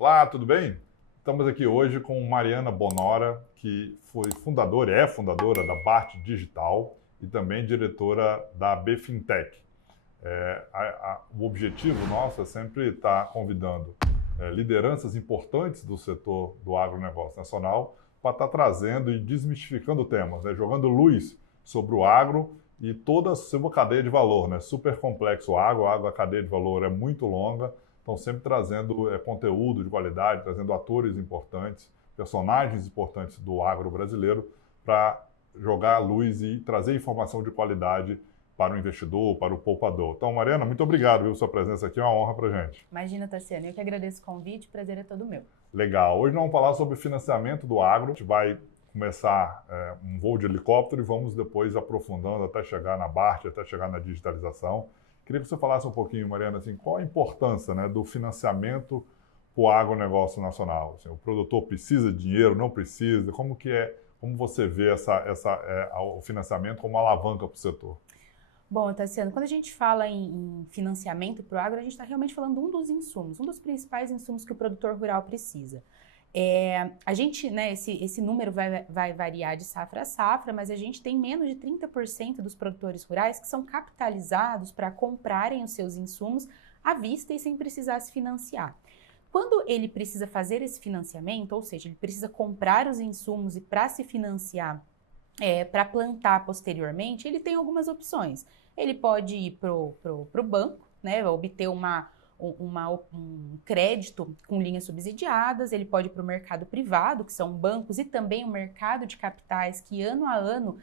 Olá, tudo bem? Estamos aqui hoje com Mariana Bonora, que foi fundadora, é fundadora da Bart Digital e também diretora da BFintech. O objetivo nosso é sempre estar convidando lideranças importantes do setor do agronegócio nacional para estar trazendo e desmistificando temas, né? Jogando luz sobre o agro e toda a sua cadeia de valor, né? Super complexo o agro, a cadeia de valor é muito longa. Estão sempre trazendo conteúdo de qualidade, trazendo atores importantes, personagens importantes do agro brasileiro para jogar a luz e trazer informação de qualidade para o investidor, para o poupador. Então, Mariana, muito obrigado pela sua presença aqui, é uma honra para a gente. Imagina, Tassiano, eu que agradeço o convite, o prazer é todo meu. Legal. Hoje nós vamos falar sobre financiamento do agro. A gente vai começar um voo de helicóptero e vamos depois aprofundando até chegar na Bart, até chegar na digitalização. Queria que você falasse um pouquinho, Mariana, assim, qual a importância, né, do financiamento para o agronegócio nacional? Assim, o produtor precisa de dinheiro, não precisa? Como você vê o financiamento como uma alavanca para o setor? Bom, Tassiano, quando a gente fala em financiamento para o agro, a gente está realmente falando de um dos insumos, um dos principais insumos que o produtor rural precisa. A gente, né, esse número vai variar de safra a safra, mas a gente tem menos de 30% dos produtores rurais que são capitalizados para comprarem os seus insumos à vista e sem precisar se financiar. Quando ele precisa fazer esse financiamento, ou seja, ele precisa comprar os insumos e para se financiar, para plantar posteriormente, ele tem algumas opções. Ele pode ir pro banco, né, obter um crédito com linhas subsidiadas, ele pode ir para o mercado privado, que são bancos, e também o mercado de capitais, que ano a ano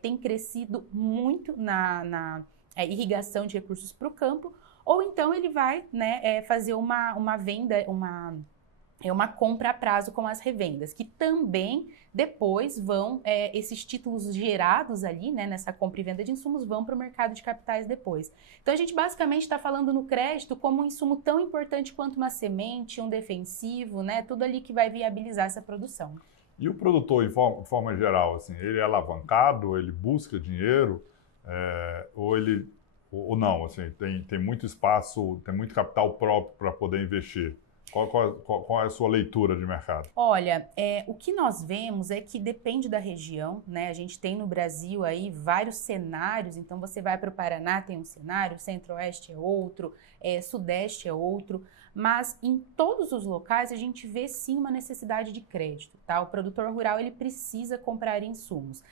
tem crescido muito na irrigação de recursos para o campo, ou então ele vai, né, fazer uma venda, uma compra a prazo com as revendas, que também depois vão, esses títulos gerados ali, né, nessa compra e venda de insumos, vão para o mercado de capitais depois. Então a gente basicamente está falando no crédito como um insumo tão importante quanto uma semente, um defensivo, né, tudo ali que vai viabilizar essa produção. E o produtor, de forma geral, assim, ele é alavancado, ele busca dinheiro, ou não, assim, tem muito espaço, tem muito capital próprio para poder investir? Qual é a sua leitura de mercado? Olha, o que nós vemos é que depende da região, né? A gente tem no Brasil aí vários cenários, então você vai para o Paraná, tem um cenário, Centro-Oeste é outro, Sudeste é outro, mas em todos os locais a gente vê sim uma necessidade de crédito, tá? O produtor rural, ele precisa comprar insumos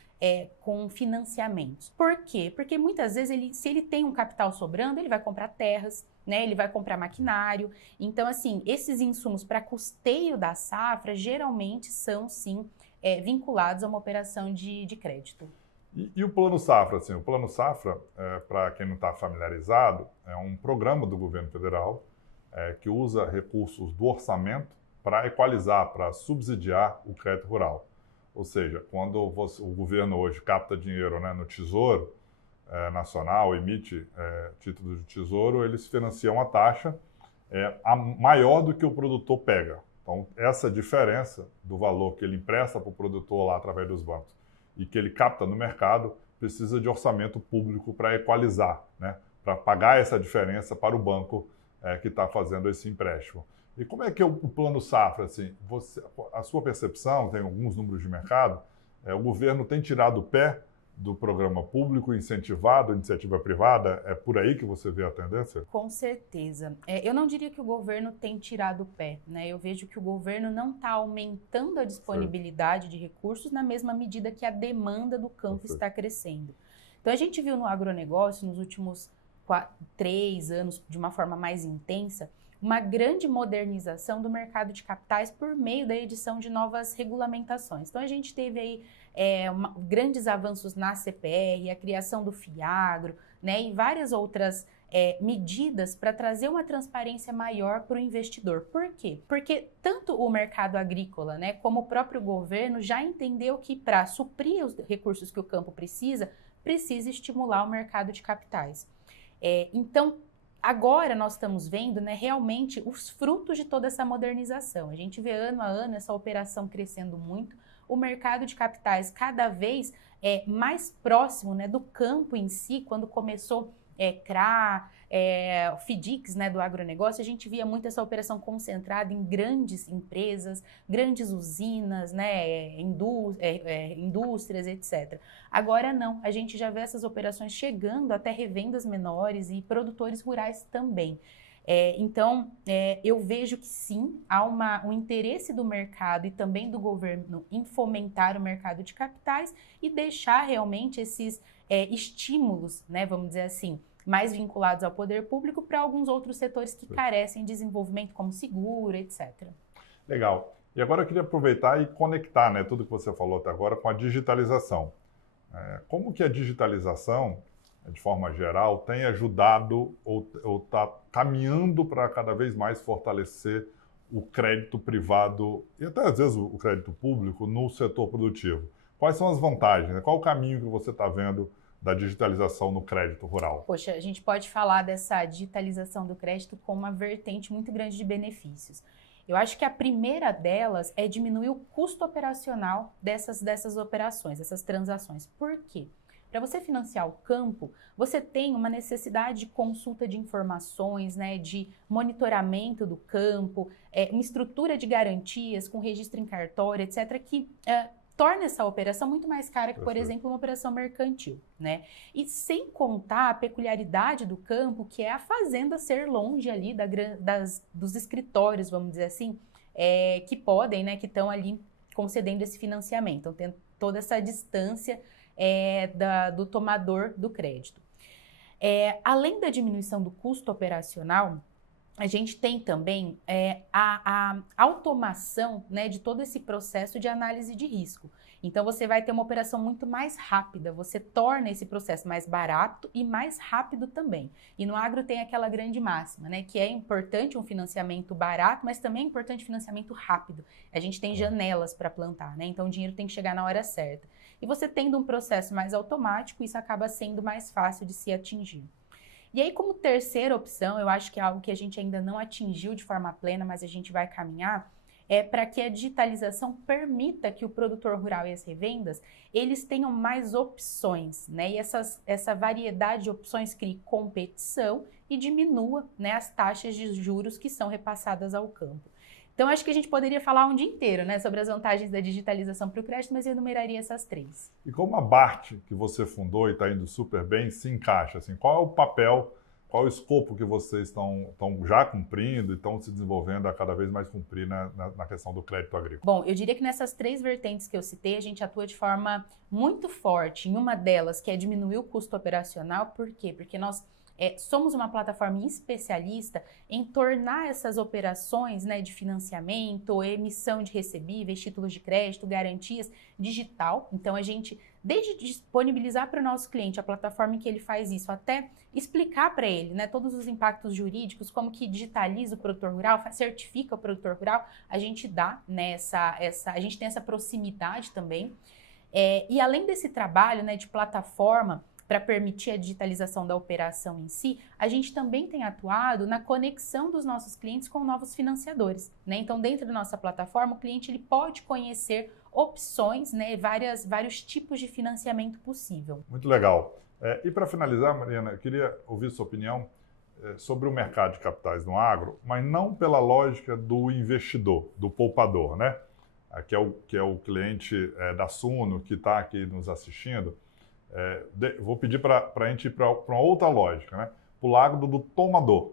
com financiamentos. Por quê? Porque muitas vezes, se ele tem um capital sobrando, ele vai comprar terras, né? Ele vai comprar maquinário. Então, assim, esses insumos para custeio da safra geralmente são, sim, vinculados a uma operação de crédito. E o Plano Safra? Assim, o Plano Safra, para quem não está familiarizado, é um programa do governo federal que usa recursos do orçamento para equalizar, para subsidiar o crédito rural. Ou seja, quando o governo hoje capta dinheiro, né, no Tesouro Nacional, emite títulos de tesouro, eles financiam a taxa maior do que o produtor pega. Então, essa diferença do valor que ele empresta para o produtor lá através dos bancos e que ele capta no mercado, precisa de orçamento público para equalizar, né, para pagar essa diferença para o banco que está fazendo esse empréstimo. E como é que é o Plano Safra? Assim, a sua percepção, tem alguns números de mercado, o governo tem tirado o pé do programa público, incentivado a iniciativa privada? É por aí que você vê a tendência? Com certeza. Eu não diria que o governo tem tirado o pé, né? Eu vejo que o governo não está aumentando a disponibilidade de recursos na mesma medida que a demanda do campo está crescendo. Então a gente viu no agronegócio, nos últimos 3 anos, de uma forma mais intensa, uma grande modernização do mercado de capitais por meio da edição de novas regulamentações. Então a gente teve aí grandes avanços na CPR, a criação do FIAGRO, né, e várias outras medidas para trazer uma transparência maior para o investidor. Por quê? Porque tanto o mercado agrícola, né, como o próprio governo já entendeu que para suprir os recursos que o campo precisa estimular o mercado de capitais. Então, agora nós estamos vendo, né, realmente os frutos de toda essa modernização. A gente vê ano a ano essa operação crescendo muito, o mercado de capitais cada vez mais próximo, né, do campo em si. Quando começou CRA, o FIDICS, né, do agronegócio, a gente via muito essa operação concentrada em grandes empresas, grandes usinas, né, indústrias, etc. Agora não, a gente já vê essas operações chegando até revendas menores e produtores rurais também. Então, eu vejo que sim, há um interesse do mercado e também do governo em fomentar o mercado de capitais e deixar realmente esses estímulos, né, vamos dizer assim, mais vinculados ao poder público para alguns outros setores que carecem de desenvolvimento, como seguro, etc. Legal. E agora eu queria aproveitar e conectar, né, tudo que você falou até agora com a digitalização. Como que a digitalização, de forma geral, tem ajudado ou está caminhando para cada vez mais fortalecer o crédito privado e até às vezes o crédito público no setor produtivo? Quais são as vantagens? Né? Qual o caminho que você está vendo da digitalização no crédito rural? Poxa, a gente pode falar dessa digitalização do crédito com uma vertente muito grande de benefícios. Eu acho que a primeira delas é diminuir o custo operacional dessas operações, dessas transações. Por quê? Para você financiar o campo, você tem uma necessidade de consulta de informações, né, de monitoramento do campo, uma estrutura de garantias com registro em cartório, etc., que torna essa operação muito mais cara que, por exemplo, uma operação mercantil, né? E sem contar a peculiaridade do campo, que é a fazenda ser longe ali dos escritórios, vamos dizer assim, que podem, né, que estão ali concedendo esse financiamento. Então, tem toda essa distância do tomador do crédito. Além da diminuição do custo operacional, a gente tem também a automação, né, de todo esse processo de análise de risco. Então, você vai ter uma operação muito mais rápida, você torna esse processo mais barato e mais rápido também. E no agro tem aquela grande máxima, né, que é importante um financiamento barato, mas também é importante financiamento rápido. A gente tem janelas para plantar, né, então o dinheiro tem que chegar na hora certa. E você tendo um processo mais automático, isso acaba sendo mais fácil de se atingir. E aí, como terceira opção, eu acho que é algo que a gente ainda não atingiu de forma plena, mas a gente vai caminhar, para que a digitalização permita que o produtor rural e as revendas, eles tenham mais opções, né? E essa variedade de opções crie competição e diminua, né, as taxas de juros que são repassadas ao campo. Então, acho que a gente poderia falar um dia inteiro, né, sobre as vantagens da digitalização para o crédito, mas eu enumeraria essas três. E como a BART, que você fundou e está indo super bem, se encaixa? Assim, qual é o papel, qual é o escopo que vocês estão já cumprindo e estão se desenvolvendo a cada vez mais cumprir na questão do crédito agrícola? Bom, eu diria que nessas três vertentes que eu citei, a gente atua de forma muito forte em uma delas, que é diminuir o custo operacional. Por quê? Porque nós somos uma plataforma especialista em tornar essas operações, né, de financiamento, emissão de recebíveis, títulos de crédito, garantias, digital. Então, a gente, desde disponibilizar para o nosso cliente a plataforma em que ele faz isso, até explicar para ele, né, todos os impactos jurídicos, como que digitaliza o produtor rural, certifica o produtor rural, a gente dá, né, a gente tem essa proximidade também. E além desse trabalho, né, de plataforma, para permitir a digitalização da operação em si, a gente também tem atuado na conexão dos nossos clientes com novos financiadores, né? Então, dentro da nossa plataforma, o cliente ele pode conhecer opções, né, vários tipos de financiamento possível. Muito legal. E para finalizar, Mariana, eu queria ouvir sua opinião sobre o mercado de capitais no agro, mas não pela lógica do investidor, do poupador, né? Que é o cliente da Suno, que está aqui nos assistindo. Vou pedir para a gente ir para uma outra lógica, né? Para o lado do tomador,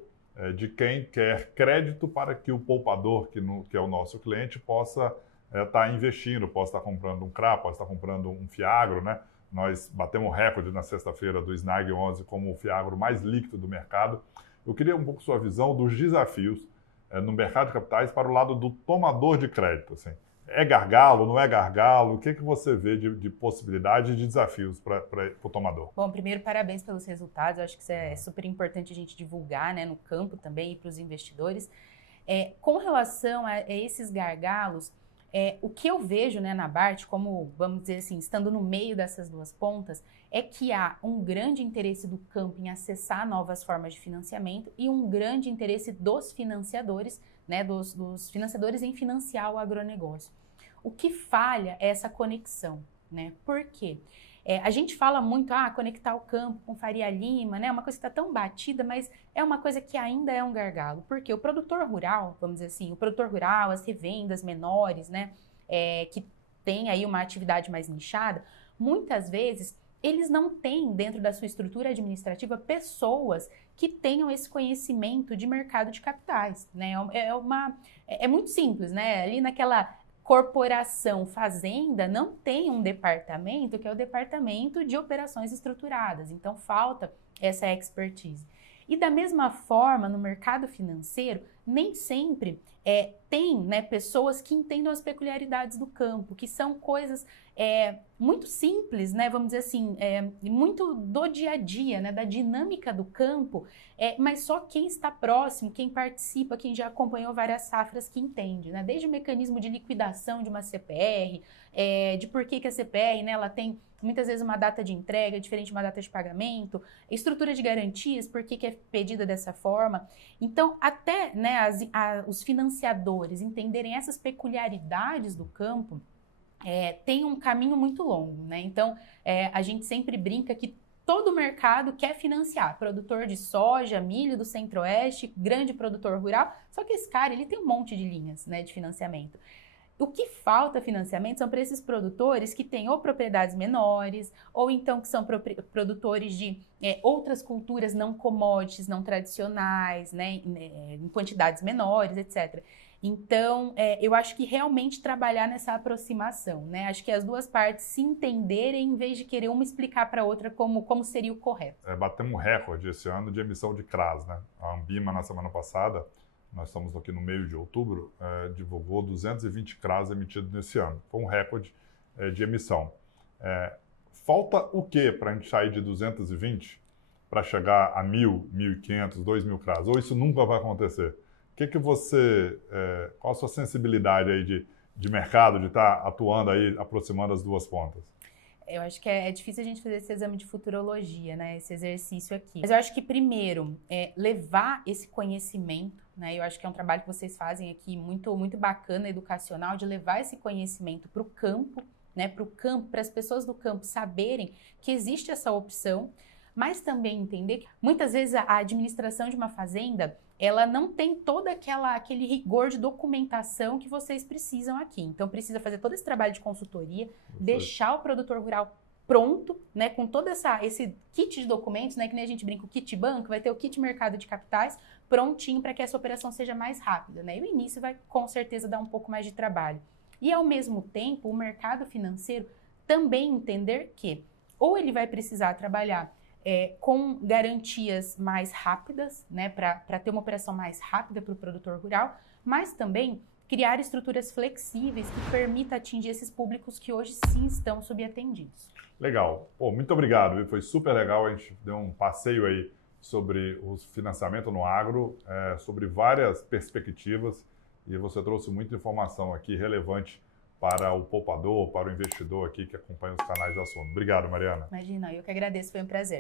de quem quer crédito para que o poupador, que é o nosso cliente, possa estar investindo, possa estar comprando um CRA, possa estar comprando um Fiagro, né? Nós batemos recorde na sexta-feira do SNAG 11 como o Fiagro mais líquido do mercado. Eu queria um pouco sua visão dos desafios no mercado de capitais para o lado do tomador de crédito, assim. É gargalo, não é gargalo? O que você vê de possibilidades e de desafios para o tomador? Bom, primeiro, parabéns pelos resultados. Eu acho que isso é super importante a gente divulgar, né, no campo também e para os investidores. Com relação a esses gargalos, o que eu vejo, né, na BART, como, vamos dizer assim, estando no meio dessas duas pontas, é que há um grande interesse do campo em acessar novas formas de financiamento e um grande interesse dos financiadores, né, dos financiadores em financiar o agronegócio. O que falha é essa conexão, né? Por quê? A gente fala muito, conectar o campo com Faria Lima, né? Uma coisa que está tão batida, mas é uma coisa que ainda é um gargalo. Porque o produtor rural, vamos dizer assim, o produtor rural, as revendas menores, né? Que tem aí uma atividade mais nichada, muitas vezes eles não têm dentro da sua estrutura administrativa pessoas que tenham esse conhecimento de mercado de capitais, né? É muito simples, né? Ali naquela corporação fazenda não tem um departamento que é o departamento de operações estruturadas, então falta essa expertise. E da mesma forma, no mercado financeiro, nem sempre tem, né, pessoas que entendam as peculiaridades do campo, que são coisas muito simples, né, vamos dizer assim, muito do dia a dia, né, da dinâmica do campo, mas só quem está próximo, quem participa, quem já acompanhou várias safras que entende, né, desde o mecanismo de liquidação de uma CPR, de por que a CPR, né, ela tem muitas vezes uma data de entrega diferente de uma data de pagamento, estrutura de garantias, por que é pedida dessa forma. Então, até, né, os financiadores entenderem essas peculiaridades do campo, tem um caminho muito longo, né? Então, a gente sempre brinca que todo mercado quer financiar, produtor de soja, milho do Centro-Oeste, grande produtor rural, só que esse cara, ele tem um monte de linhas, né, de financiamento. O que falta financiamento são para esses produtores que têm ou propriedades menores, ou então que são produtores de outras culturas não commodities, não tradicionais, né, em quantidades menores, etc. Então, eu acho que realmente trabalhar nessa aproximação, né? Acho que as duas partes se entenderem em vez de querer uma explicar para a outra como seria o correto. Batemos um recorde esse ano de emissão de CRAs, né? A Anbima, na semana passada, nós estamos aqui no meio de outubro, divulgou 220 CRAs emitidos nesse ano. Foi um recorde de emissão. Falta o quê para a gente sair de 220 para chegar a 1.000, 1.500, 2.000 CRAs? Ou isso nunca vai acontecer? Qual a sua sensibilidade aí de mercado, de estar atuando aí, aproximando as duas pontas? Eu acho que é difícil a gente fazer esse exame de futurologia, né? Esse exercício aqui. Mas eu acho que, primeiro, levar esse conhecimento, né? Eu acho que é um trabalho que vocês fazem aqui muito, muito bacana, educacional, de levar esse conhecimento para o campo, né? Para o campo, para as pessoas do campo saberem que existe essa opção, mas também entender que muitas vezes a administração de uma fazenda, ela não tem todo aquele rigor de documentação que vocês precisam aqui. Então, precisa fazer todo esse trabalho de consultoria, deixar o produtor rural pronto, né, com todo esse kit de documentos, né, que nem a gente brinca, o kit banco, vai ter o kit mercado de capitais prontinho para que essa operação seja mais rápida, né? E o início vai, com certeza, dar um pouco mais de trabalho. E, ao mesmo tempo, o mercado financeiro também entender que ou ele vai precisar trabalhar com garantias mais rápidas, né, para ter uma operação mais rápida para o produtor rural, mas também criar estruturas flexíveis que permitam atingir esses públicos que hoje sim estão subatendidos. Legal. Muito obrigado. Foi super legal. A gente deu um passeio aí sobre o financiamento no agro, sobre várias perspectivas, e você trouxe muita informação aqui relevante para o poupador, para o investidor aqui que acompanha os canais da Suno. Obrigado, Mariana. Imagina, eu que agradeço, foi um prazer.